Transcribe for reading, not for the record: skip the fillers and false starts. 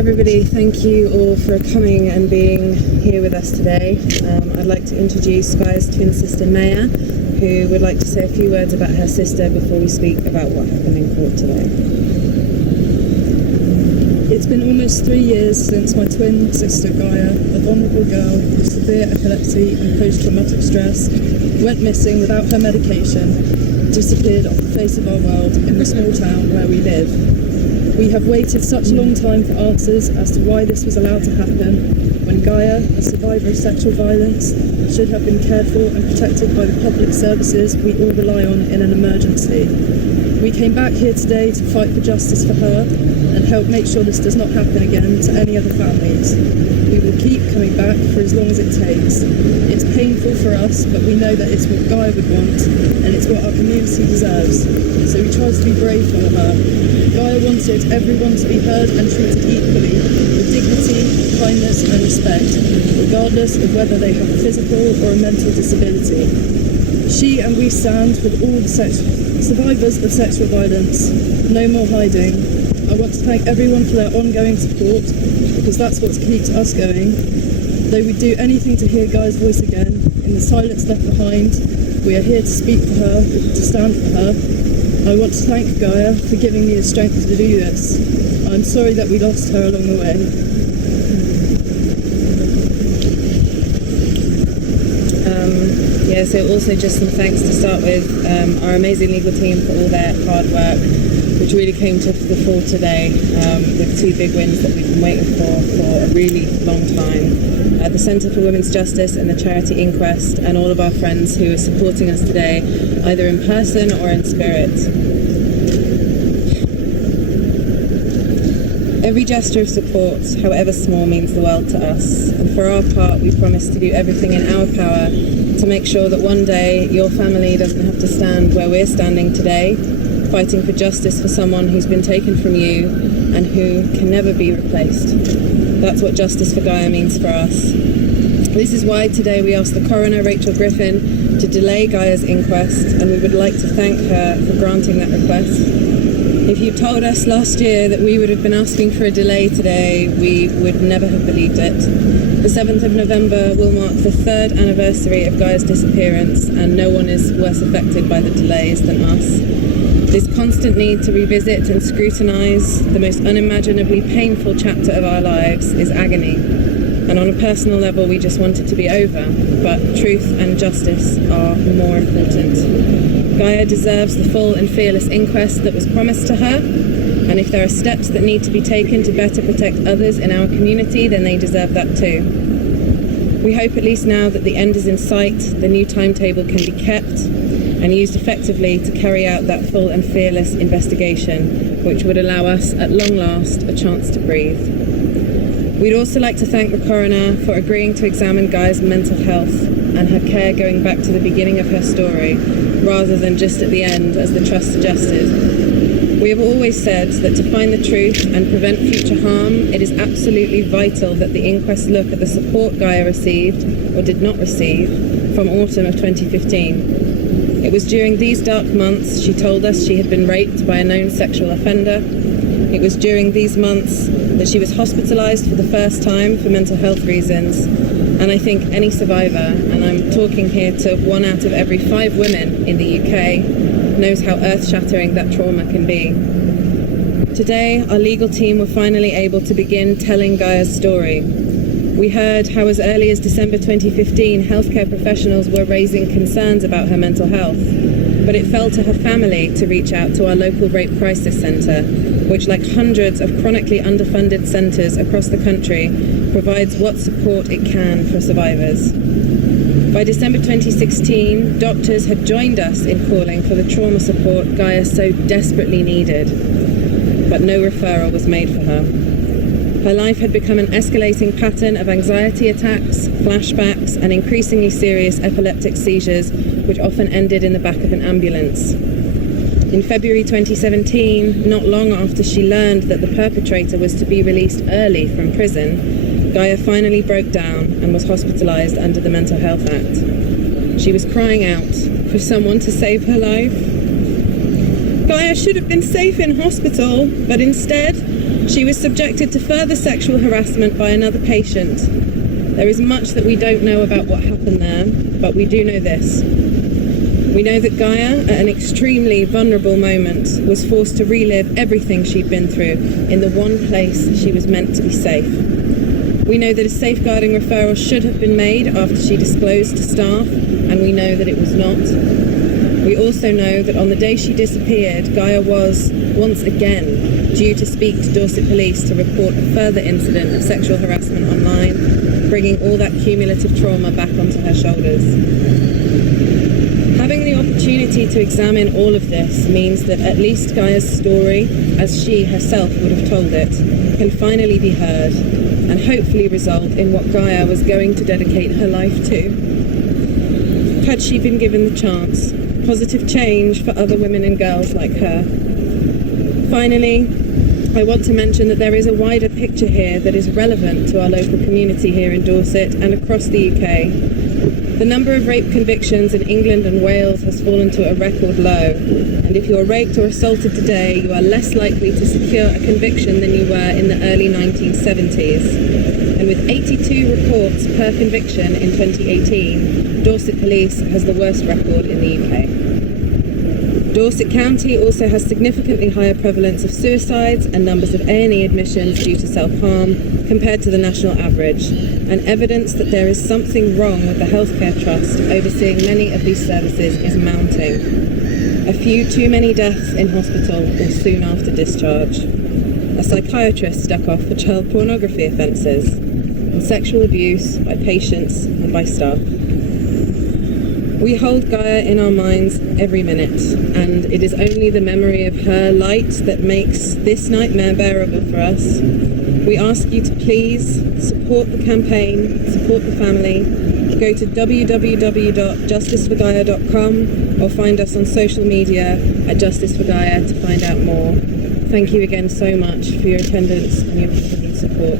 everybody, thank you all for coming and being here with us today. I'd like to introduce Gaia's twin sister Maya, who would like to say a few words about her sister before we speak about what happened in court today. It's been almost 3 years since my twin sister Gaia, a vulnerable girl with severe epilepsy and post-traumatic stress, went missing without her medication, disappeared off the face of our world in the small town where we live. We have waited such a long time for answers as to why this was allowed to happen, when Gaia, a survivor of sexual violence, should have been cared for and protected by the public services we all rely on in an emergency. We came back here today to fight for justice for her and help make sure this does not happen again to any other families. We will keep coming back for as long as it takes. It's painful for us, but we know that it's what Gaia would want and it's what our community deserves. So we try to be brave for her. Gaia wanted everyone to be heard and treated equally, with dignity, kindness and respect, regardless of whether they have a physical or a mental disability. She and we stand with all the survivors of sexual violence. No more hiding. I want to thank everyone for their ongoing support, because that's what keeps us going. Though we'd do anything to hear Gaia's voice again, in the silence left behind, we are here to speak for her, to stand for her. I want to thank Gaia for giving me the strength to do this. I'm sorry that we lost her along the way. So also just some thanks to start with our amazing legal team for all their hard work, which really came to the fore today with 2 big wins that we've been waiting for a really long time. The Centre for Women's Justice and the charity Inquest, and all of our friends who are supporting us today, either in person or in spirit. Every gesture of support, however small, means the world to us, and for our part we promise to do everything in our power to make sure that one day your family doesn't have to stand where we're standing today, fighting for justice for someone who's been taken from you and who can never be replaced. That's what justice for Gaia means for us. This is why today we asked the coroner, Rachel Griffin, to delay Gaia's inquest, and we would like to thank her for granting that request. If you told us last year that we would have been asking for a delay today, we would never have believed it. The 7th of November will mark the 3rd anniversary of Gaia's disappearance, and no one is worse affected by the delays than us. This constant need to revisit and scrutinise the most unimaginably painful chapter of our lives is agony. And on a personal level, we just want it to be over, but truth and justice are more important. Gaia deserves the full and fearless inquest that was promised to her, and if there are steps that need to be taken to better protect others in our community, then they deserve that too. We hope at least now that the end is in sight, the new timetable can be kept and used effectively to carry out that full and fearless investigation, which would allow us, at long last, a chance to breathe. We'd also like to thank the coroner for agreeing to examine Gaia's mental health and her care going back to the beginning of her story, rather than just at the end, as the Trust suggested. We have always said that to find the truth and prevent future harm, it is absolutely vital that the inquest look at the support Gaia received, or did not receive, from autumn of 2015. It was during these dark months she told us she had been raped by a known sexual offender. It was during these months that she was hospitalised for the first time for mental health reasons. And I think any survivor, and I'm talking here to 1 out of every 5 women in the UK, knows how earth-shattering that trauma can be. Today, our legal team were finally able to begin telling Gaia's story. We heard how as early as December 2015, healthcare professionals were raising concerns about her mental health, but it fell to her family to reach out to our local RapeCrisis Centre, which, like hundreds of chronically underfunded centres across the country, provides what support it can for survivors. By December 2016, doctors had joined us in calling for the trauma support Gaia so desperately needed, but no referral was made for her. Her life had become an escalating pattern of anxiety attacks, flashbacks, and increasingly serious epileptic seizures, which often ended in the back of an ambulance. In February 2017, not long after she learned that the perpetrator was to be released early from prison, Gaia finally broke down and was hospitalised under the Mental Health Act. She was crying out for someone to save her life. Gaia should have been safe in hospital, but instead, She was subjected to further sexual harassment by another patient. There is much that we don't know about what happened there, but we do know this. We know that Gaia, at an extremely vulnerable moment, was forced to relive everything she'd been through in the one place she was meant to be safe. We know that a safeguarding referral should have been made after she disclosed to staff, and we know that it was not. We also know that on the day she disappeared, Gaia was, once again, due to speak to Dorset Police to report a further incident of sexual harassment online, bringing all that cumulative trauma back onto her shoulders. Having the opportunity to examine all of this means that at least Gaia's story, as she herself would have told it, can finally be heard and hopefully result in what Gaia was going to dedicate her life to. Had she been given the chance, positive change for other women and girls like her. Finally, I want to mention that there is a wider picture here that is relevant to our local community here in Dorset and across the UK. The number of rape convictions in England and Wales has fallen to a record low, and if you are raped or assaulted today, you are less likely to secure a conviction than you were in the early 1970s. And with 82 reports per conviction in 2018, Dorset Police has the worst record in the UK. Dorset County also has significantly higher prevalence of suicides and numbers of A&E admissions due to self-harm compared to the national average, and evidence that there is something wrong with the healthcare trust overseeing many of these services is mounting. A few too many deaths in hospital or soon after discharge. A psychiatrist stuck off for child pornography offences, and sexual abuse by patients and by staff. We hold Gaia in our minds every minute, and it is only the memory of her light that makes this nightmare bearable for us. We ask you to please support the campaign, support the family. Go to www.justiceforgaia.com or find us on social media at Justice for Gaia to find out more. Thank you again so much for your attendance and your continued support.